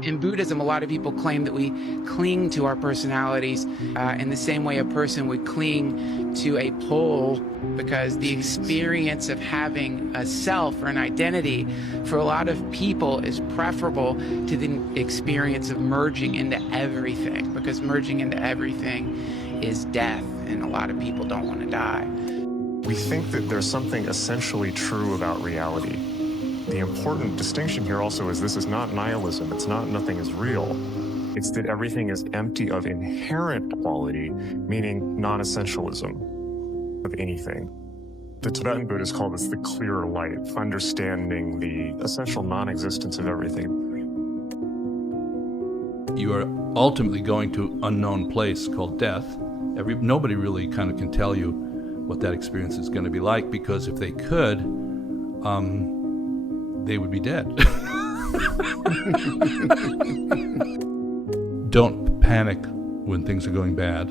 In Buddhism, a lot of people claim that we cling to our personalities in the same way a person would cling to a pole, because the experience of having a self or an identity for a lot of people is preferable to the experience of merging into everything, because merging into everything is death, and a lot of people don't want to die. We think that there's something essentially true about reality. The important distinction here also is this is not nihilism. It's not nothing is real. It's that everything is empty of inherent quality, meaning non-essentialism of anything. The Tibetan Buddhists call this the clear light, understanding the essential non-existence of everything. You are ultimately going to an unknown place called death. Nobody really kind of can tell you what that experience is going to be like, because if they could, they would be dead. Don't panic when things are going bad,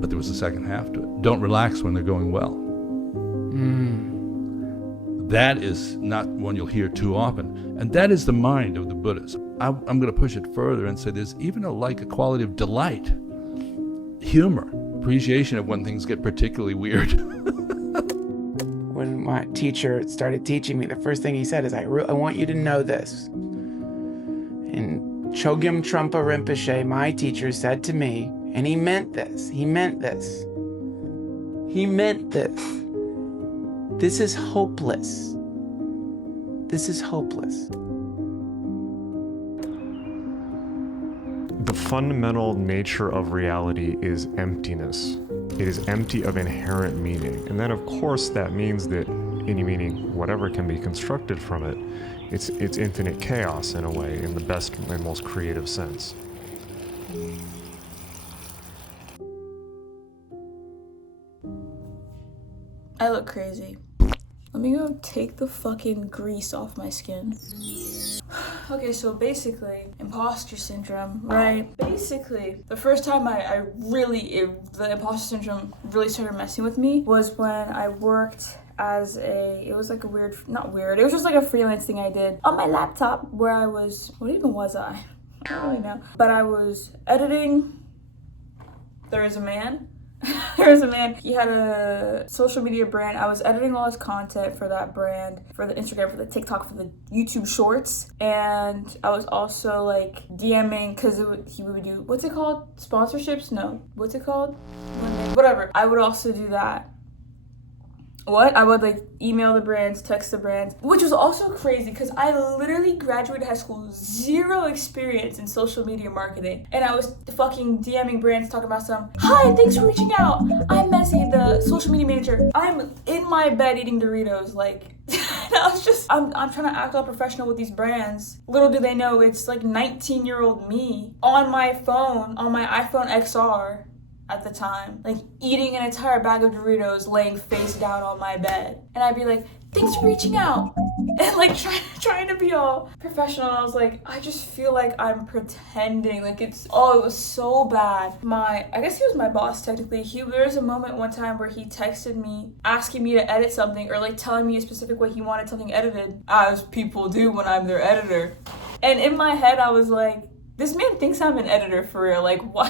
but there was a second half to it. Don't relax when they're going well. That is not one you'll hear too often, and that is the mind of the Buddhists. I'm going to push it further and say there's even a quality of delight, humor, appreciation of when things get particularly weird. When my teacher started teaching me, the first thing he said is, I want you to know this. And Chogyam Trungpa Rinpoche, my teacher, said to me, and he meant this, this is hopeless. This is hopeless. The fundamental nature of reality is emptiness. It is empty of inherent meaning. And then, of course, that means that any meaning, whatever can be constructed from it, it's infinite chaos in a way, in the best and most creative sense. I look crazy. Let me go take the fucking grease off my skin. Okay, so basically, imposter syndrome, right? Basically, the first time the imposter syndrome really started messing with me was when I worked as it was like a it was just like a freelance thing I did on my laptop where I was, what even was I? I don't really know. But I was editing. There is a man. He had a social media brand. I was editing all his content for that brand, for the Instagram, for the TikTok, for the YouTube shorts. And I was also like DMing, because he would do, what's it called? Sponsorships? No. What's it called? Whatever. I would also do that. I would like email the brands, text the brands, which was also crazy because I literally graduated high school, zero experience in social media marketing. And I was fucking DMing brands talking about hi, thanks for reaching out. I'm Messi, the social media manager. I'm in my bed eating Doritos. Like, I'm trying to act all professional with these brands. Little do they know it's like 19-year-old me on my phone, on my iPhone XR. At the time, like eating an entire bag of Doritos, laying face down on my bed. And I'd be like, thanks for reaching out. And like trying to be all professional. I was like, I just feel like I'm pretending. Like it was so bad. I guess he was my boss technically. There was a moment one time where he texted me asking me to edit something, or like telling me a specific way he wanted something edited, as people do when I'm their editor. And in my head, I was like, this man thinks I'm an editor for real. Like, why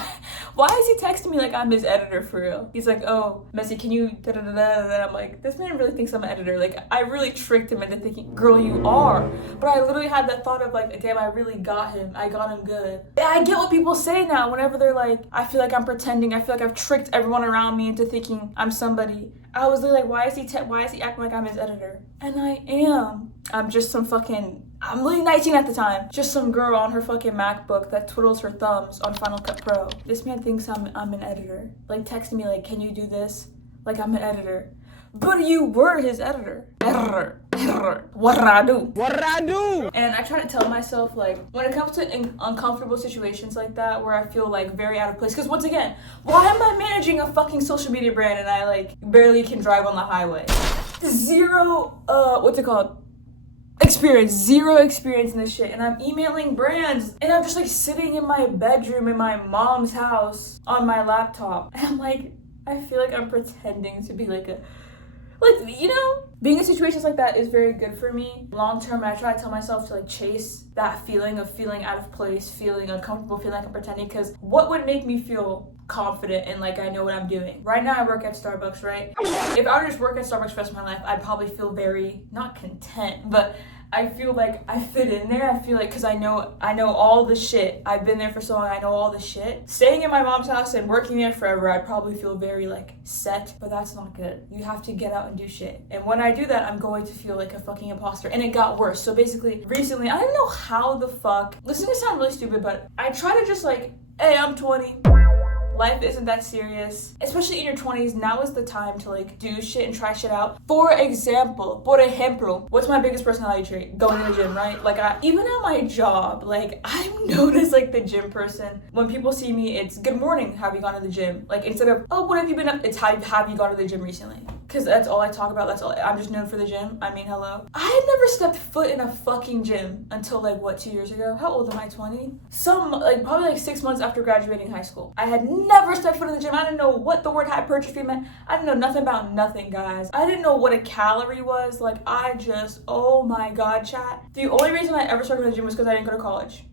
is he texting me like I'm his editor for real? He's like, oh, Messi, can you da-da-da-da-da? I'm like, this man really thinks I'm an editor. Like, I really tricked him into thinking, girl, you are. But I literally had that thought of like, damn, I really got him. I got him good. I get what people say now whenever they're like, I feel like I'm pretending. I feel like I've tricked everyone around me into thinking I'm somebody. I was like, why is he acting like I'm his editor? And I am. I'm really 19 at the time. Just some girl on her fucking MacBook that twiddles her thumbs on Final Cut Pro. This man thinks I'm an editor. Like texting me like, can you do this? Like I'm an editor. But you were his editor. Editor. What did I do? And I try to tell myself, like, when it comes to uncomfortable situations like that, where I feel like very out of place, because once again, why am I managing a fucking social media brand and I like barely can drive on the highway? Zero experience in this shit, and I'm emailing brands, and I'm just like sitting in my bedroom in my mom's house on my laptop, and I'm like, I feel like I'm pretending to be like Being in situations like that is very good for me. Long term, I try to tell myself to like chase that feeling of feeling out of place, feeling uncomfortable, feeling like I'm pretending, because what would make me feel confident and like I know what I'm doing? Right now I work at Starbucks, right? If I were to just work at Starbucks for the rest of my life, I'd probably feel very, not content, but I feel like I fit in there. I feel like, because I know all the shit. I've been there for so long, I know all the shit. Staying in my mom's house and working there forever, I'd probably feel very like set, but that's not good. You have to get out and do shit. And when I do that, I'm going to feel like a fucking imposter. And it got worse. So basically, recently, I don't know how the fuck, this is gonna sound really stupid, but I try to just like, hey, I'm 20. Life isn't that serious, especially in your 20s. Now is the time to like do shit and try shit out. For example, what's my biggest personality trait? Going to the gym, right? Like even at my job, like I'm known as like the gym person. When people see me, it's good morning, have you gone to the gym? Like instead of, oh, what have you been up? It's have you gone to the gym recently? Because that's all I talk about. That's all. I'm just known for the gym. I mean, hello. I had never stepped foot in a fucking gym until like what, 2 years ago? How old am I? 20? Probably like 6 months after graduating high school. I had never stepped foot in the gym. I didn't know what the word hypertrophy meant. I didn't know nothing about nothing, guys. I didn't know what a calorie was. Like oh my god, chat. The only reason I ever started going to the gym was because I didn't go to college.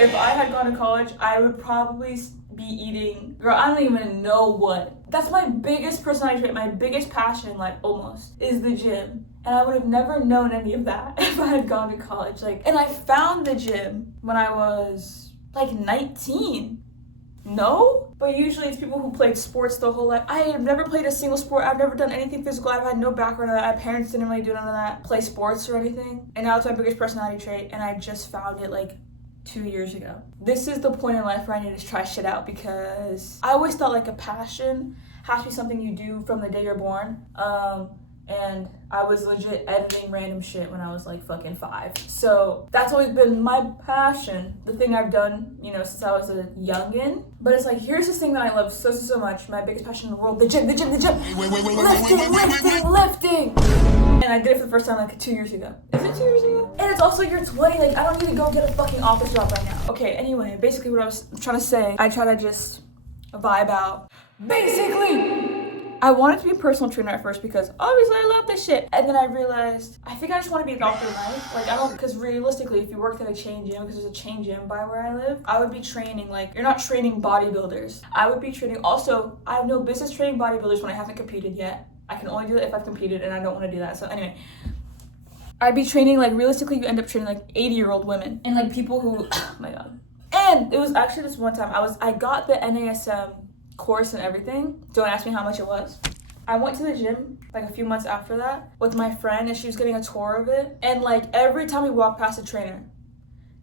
If I had gone to college, I would probably be eating, girl, I don't even know what. That's my biggest personality trait, my biggest passion in life, almost, is the gym. And I would have never known any of that if I had gone to college. And I found the gym when I was like 19. No? But usually it's people who played sports the whole life. I have never played a single sport. I've never done anything physical. I've had no background in that. My parents didn't really do none of that, play sports or anything. And now it's my biggest personality trait, and I just found it like 2 years ago. This is the point in life where I need to try shit out, because I always thought like a passion has to be something you do from the day you're born. And I was legit editing random shit when I was like fucking 5. So that's always been my passion, the thing I've done, since I was a youngin'. But it's like, here's this thing that I love so much, my biggest passion in the world, the gym. Lifting. And I did it for the first time like 2 years ago. Is it 2 years ago? And it's also you're 20, like I don't need to go get a fucking office job right now. Okay, anyway, basically what I was trying to say, I try to just vibe out. Basically, I wanted to be a personal trainer at first because obviously I love this shit. And then I realized, I think I just want to be a doctor in life. Because realistically, if you worked at a chain gym, because there's a chain gym by where I live, I would be training, you're not training bodybuilders. I would be training, also, I have no business training bodybuilders when I haven't competed yet. I can only do that if I've competed, and I don't want to do that. So anyway, I'd be training, realistically, you end up training 80-year-old women. And people who, oh my god. And it was actually this one time, I got the NASM course and everything. Don't ask me how much it was. I went to the gym a few months after that with my friend, and she was getting a tour of it. And every time we walked past a trainer,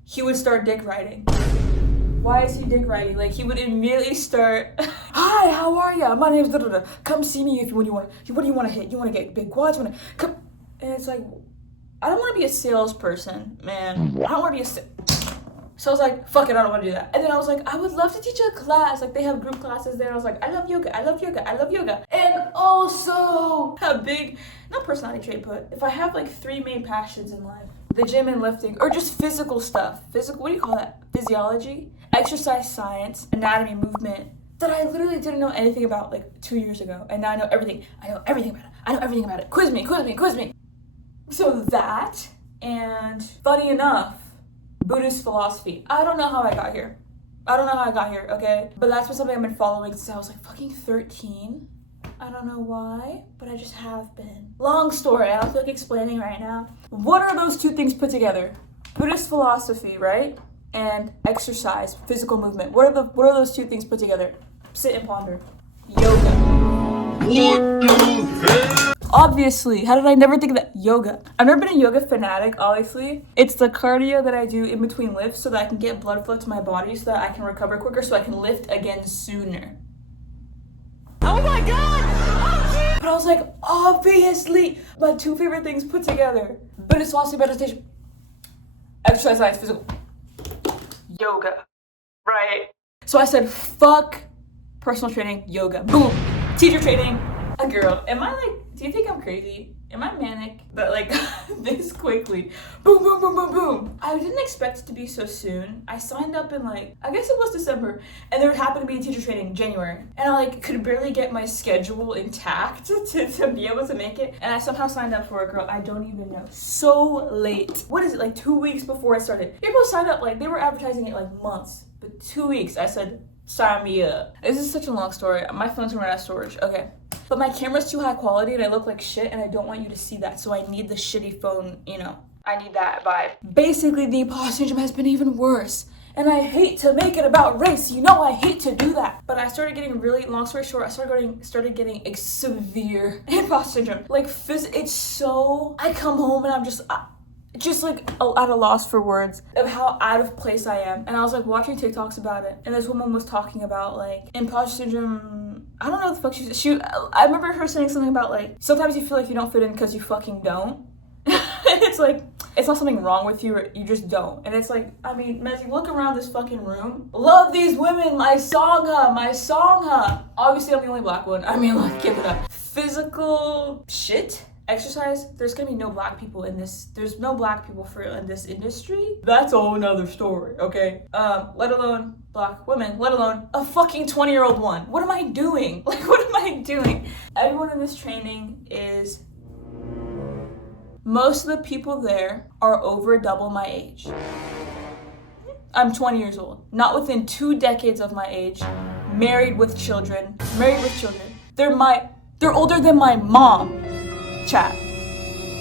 he would start dick riding. Why is he dick riding? He would immediately start, hi, how are ya? My name's da-da-da. Come see me when you want. What do you want to hit? You want to get big quads? Come. And it's I don't want to be a salesperson, man. I don't want to be a So I was like, fuck it, I don't want to do that. And then I was like, I would love to teach a class. They have group classes there. I was like, I love yoga. And also a big, not personality trait, but if I have 3 main passions in life, the gym and lifting, or just physical stuff. What do you call that? Physiology, exercise science, anatomy, movement, that I literally didn't know anything about 2 years ago. And now I know everything. I know everything about it. Quiz me. So that, and funny enough, Buddhist philosophy. I don't know how I got here, okay? But that's been something I've been following since I was fucking 13. I don't know why, but I just have been. Long story, I don't feel like explaining right now. What are those 2 things put together? Buddhist philosophy, right? And exercise, physical movement. What are those 2 things put together? Sit and ponder. Yoga. What the hell? Obviously, how did I never think of that? Yoga. I've never been a yoga fanatic, obviously. It's the cardio that I do in between lifts so that I can get blood flow to my body so that I can recover quicker, so I can lift again sooner. Oh my god! Oh, but I was like, obviously, my 2 favorite things put together. Buddhist philosophy, meditation, exercise, science, physical, yoga, right? So I said, fuck personal training, yoga, boom, teacher training. A girl, am I do you think I'm crazy? am I manic? That like this quickly, boom, boom, boom, boom, boom. I didn't expect it to be so soon. I signed up in like, I guess it was December, and there happened to be a teacher training in January. And I like could barely get my schedule intact to be able to make it. And I somehow signed up for a girl I don't even know. So late. What is it, like 2 weeks before I started? People signed up, like they were advertising it like months, but 2 weeks I said, sign me up. This is such a long story. My phone's running out of storage. Okay. But my camera's too high quality and I look like shit and I don't want you to see that. So I need the shitty phone, you know. I need that vibe. Basically, the imposter syndrome has been even worse. And I hate to make it about race. You know I hate to do that. But I started getting really, long story short, I started getting a severe imposter syndrome. Like, it's so, I come home and I'm just like at a loss for words of how out of place I am. And I was like watching TikToks about it. And this woman was talking about like imposter syndrome. I don't know what the fuck I remember her saying something about like, sometimes you feel like you don't fit in because you fucking don't. It's like, it's not something wrong with you, you just don't. And it's like, I mean, Mezzy, look around this fucking room. Love these women, my song. Obviously, I'm the only black one. I mean, like, give it up. Physical shit, exercise, there's gonna be no black people in this. There's no black people in this industry. That's a whole nother story, okay? Let alone black women, let alone a fucking 20-year-old one. What am I doing? Like, what am I doing? Everyone in this training is, most of the people there are over double my age. I'm 20 years old. Not within 2 decades of my age. Married with children. They're older than my mom. Chat.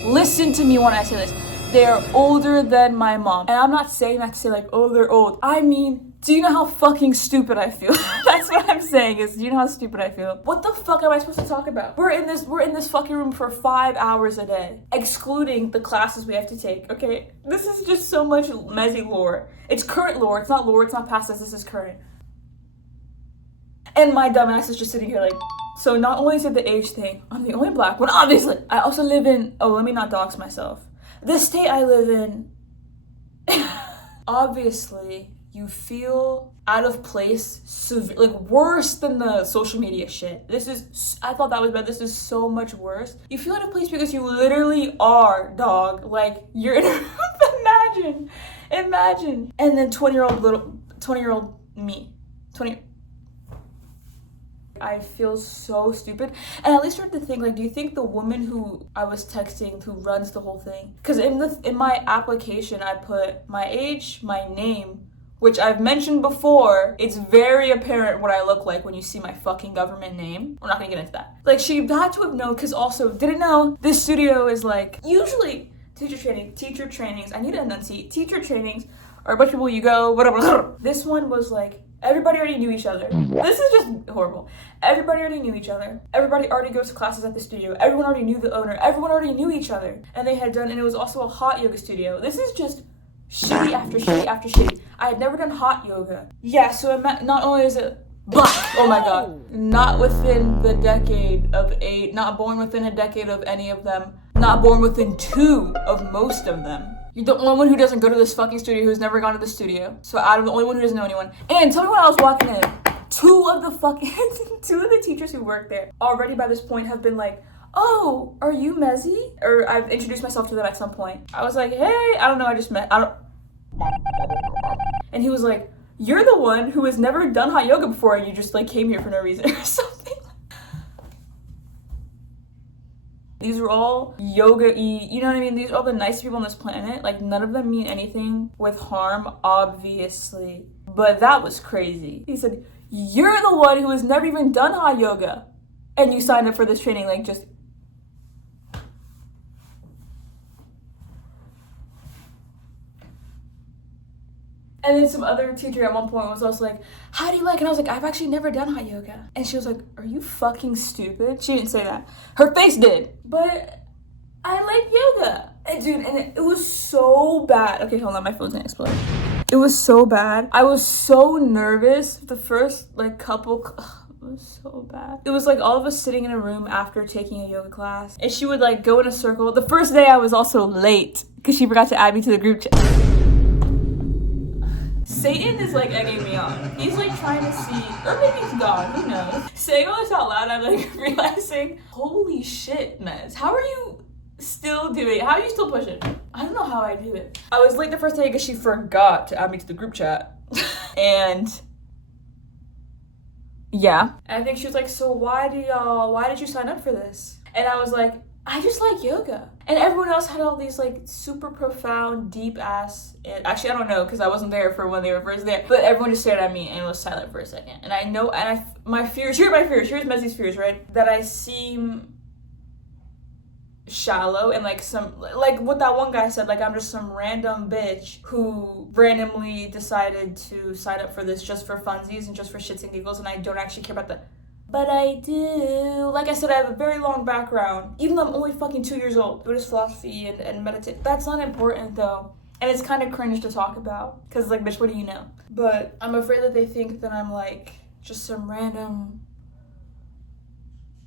Listen to me when I say this. They're older than my mom. And I'm not saying that to say like, oh, they're old. I mean, do you know how fucking stupid I feel? That's what I'm saying is, do you know how stupid I feel? What the fuck am I supposed to talk about? We're in this fucking room for 5 hours a day, excluding the classes we have to take, okay? This is just so much messy lore. It's current lore, it's not past this is current. And my dumbass is just sitting here like, so not only is it the age thing, I'm the only black one, obviously. I also live in, oh, let me not dox myself. The state I live in, obviously, you feel out of place, like worse than the social media shit. I thought that was bad. This is so much worse. You feel out of place because you literally are, dog. Like, you're in a imagine. And then 20-year-old me. I feel so stupid. And I at least started to think, like, do you think the woman who I was texting, who runs the whole thing, because in my application I put my age, my name, which I've mentioned before, it's very apparent what I look like when you see my fucking government name. We're not gonna get into that. Like, she had to have known, because also, didn't know, this studio is like, usually teacher trainings, I need to enunciate, teacher trainings are a bunch of people you go, whatever. This one was like, everybody already knew each other. This is just horrible. Everybody already knew each other. Everybody already goes to classes at the studio. Everyone already knew the owner. Everyone already knew each other. And it was also a hot yoga studio. This is just shitty after shitty after shitty. I had never done hot yoga. Yeah, so not only is it black, oh my god, not within the decade of 8, not born within a decade of any of them, not born within 2 of most of them. You're the only one who doesn't go to this fucking studio, who's never gone to the studio. So out of the only one who doesn't know anyone. And tell me when I was walking in, 2 of the teachers who work there already by this point have been like, oh, are you Mezzy? Or I've introduced myself to them at some point. I was like, hey, I don't know, and he was like, you're the one who has never done hot yoga before and you just like came here for no reason or something. These are all yoga-y, you know what I mean? These are all the nice people on this planet. Like, none of them mean anything with harm, obviously. But that was crazy. He said, you're the one who has never even done hot yoga. And you signed up for this training, like, just... And then some other teacher at one point was also like, how do you like it? And I was like, I've actually never done hot yoga. And she was like, are you fucking stupid? She didn't say that. Her face did. But I like yoga. And dude, it was so bad. Okay, hold on, my phone's gonna explode. It was so bad. I was so nervous the first like couple, it was so bad. It was like all of us sitting in a room after taking a yoga class. And she would like go in a circle. The first day I was also late because she forgot to add me to the group chat. Satan is like egging me on. He's like trying to see, or maybe it's God, who knows. Saying all this out loud, I'm like realizing, holy shit, Mez, how are you Still do it. How do you still push it? I don't know how I do it. I was late the first day because she forgot to add me to the group chat. And yeah. And I think she was like, so why did you sign up for this? And I was like, I just like yoga. And everyone else had all these like super profound, deep ass, and actually I don't know because I wasn't there for when they were first there, but everyone just stared at me and was silent for a second. And I know, and my fears, here's Mezie's fears, right? That I seem shallow and like what that one guy said, like I'm just some random bitch who randomly decided to sign up for this just for funsies and just for shits and giggles, and I don't actually care about that. But I do. Like I said, I have a very long background, even though I'm only fucking 2 years old. Buddhist philosophy and meditate. That's not important though. And it's kind of cringe to talk about. Because like, bitch, what do you know? But I'm afraid that they think that I'm like just some random...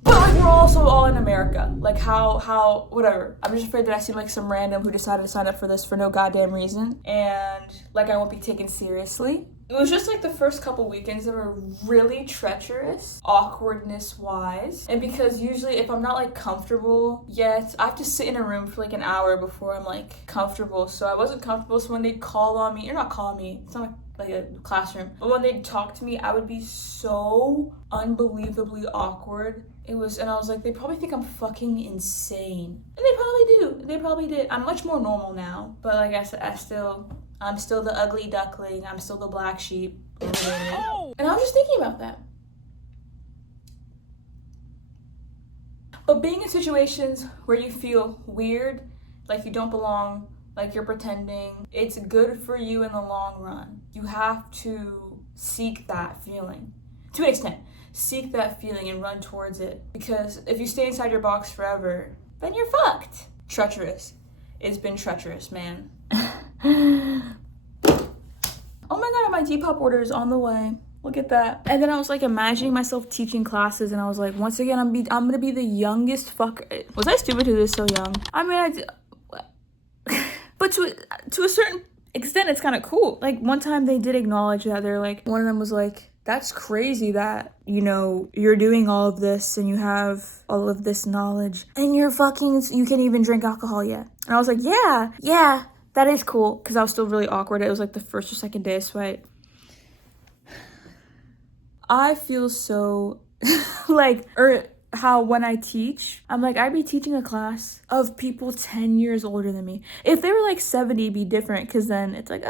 But like we're also all in America. Like how, whatever. I'm just afraid that I seem like some random who decided to sign up for this for no goddamn reason. And like I won't be taken seriously. It was just like the first couple weekends that were really treacherous, awkwardness wise. And because usually if I'm not like comfortable yet, I have to sit in a room for like an hour before I'm like comfortable. So I wasn't comfortable. So when they'd call on me, or not call me, it's not like a classroom, but when they'd talk to me, I would be so unbelievably awkward. And I was like, they probably think I'm fucking insane. And they probably do. They probably did. I'm much more normal now. But like I said, I'm still the ugly duckling. I'm still the black sheep. Oh. And I was just thinking about that. But being in situations where you feel weird, like you don't belong, like you're pretending, it's good for you in the long run. You have to seek that feeling. To an extent, seek that feeling and run towards it. Because if you stay inside your box forever, then you're fucked. Treacherous. It's been treacherous, man. Oh my god, my Depop order is on the way. Look at that. And then I was like imagining myself teaching classes, and I was like, once again, I'm gonna be the youngest fucker. Was I stupid who is so young? I mean, but to a certain extent, it's kind of cool. Like one time they did acknowledge that. They're like, one of them was like, that's crazy that, you know, you're doing all of this and you have all of this knowledge and you can't even drink alcohol yet. And I was like, yeah, that is cool. Because I was still really awkward. It was like the first or second day, so I feel so like, how when I teach, I'm like, I'd be teaching a class of people 10 years older than me. If they were like 70, it'd be different. Because then it's like,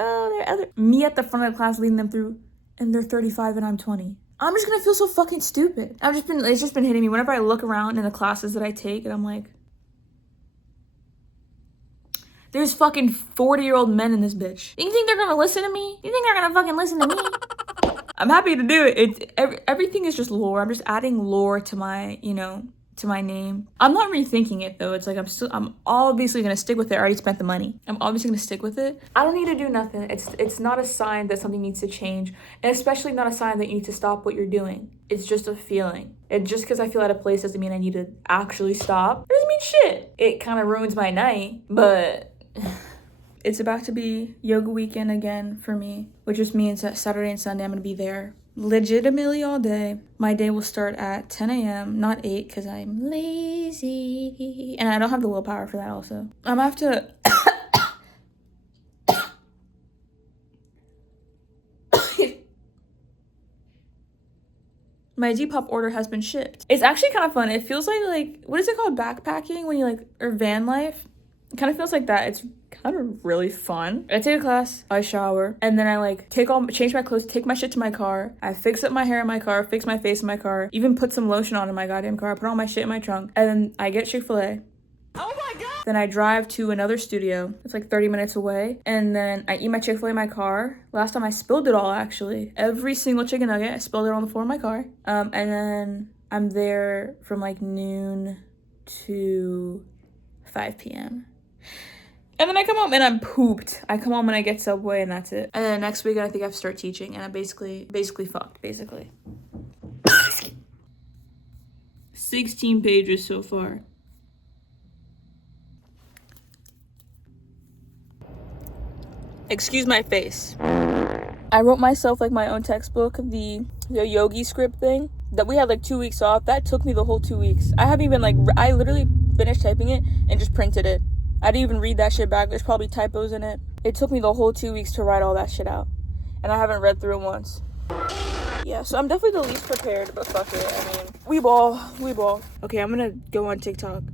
me at the front of the class leading them through, and they're 35 and I'm 20. I'm just gonna feel so fucking stupid. It's just been hitting me whenever I look around in the classes that I take, and I'm like, there's fucking 40-year-old men in this bitch. You think they're gonna listen to me? You think they're gonna fucking listen to me? I'm happy to do it. Everything is just lore. I'm just adding lore to my, to my name. I'm not rethinking it though. It's like I'm obviously gonna stick with it. I already spent the money. I'm obviously gonna stick with it. I don't need to do nothing. It's not a sign that something needs to change, and especially not a sign that you need to stop what you're doing. It's just a feeling. And just because I feel out of place doesn't mean I need to actually stop. It doesn't mean shit. It kind of ruins my night, but it's about to be yoga weekend again for me, which just means that Saturday and Sunday I'm gonna be there legitimately all day. My day will start at 10 a.m, not 8, because I'm lazy. And I don't have the willpower for that also. I'm gonna have to... My Depop order has been shipped. It's actually kind of fun. It feels like, what is it called? Backpacking? When you or van life? It kind of feels like that. It's kind of really fun. I take a class, I shower, and then I change my clothes, take my shit to my car. I fix up my hair in my car, fix my face in my car, even put some lotion on in my goddamn car, put all my shit in my trunk, and then I get Chick-fil-A. Oh my god! Then I drive to another studio. It's like 30 minutes away. And then I eat my Chick-fil-A in my car. Last time I spilled it all, actually. Every single chicken nugget, I spilled it on the floor of my car. And then I'm there from like noon to 5 p.m. And then I come home and I'm pooped. I come home and I get Subway and that's it. And then next week I think I have to start teaching, and I'm basically fucked, basically. 16 pages so far. Excuse my face. I wrote myself like my own textbook, the yogi script thing that we had like 2 weeks off. That took me the whole 2 weeks. I haven't even I literally finished typing it and just printed it. I didn't even read that shit back. There's probably typos in it. It took me the whole 2 weeks to write all that shit out. And I haven't read through it once. Yeah, so I'm definitely the least prepared, but fuck it. I mean, we ball. Okay, I'm gonna go on TikTok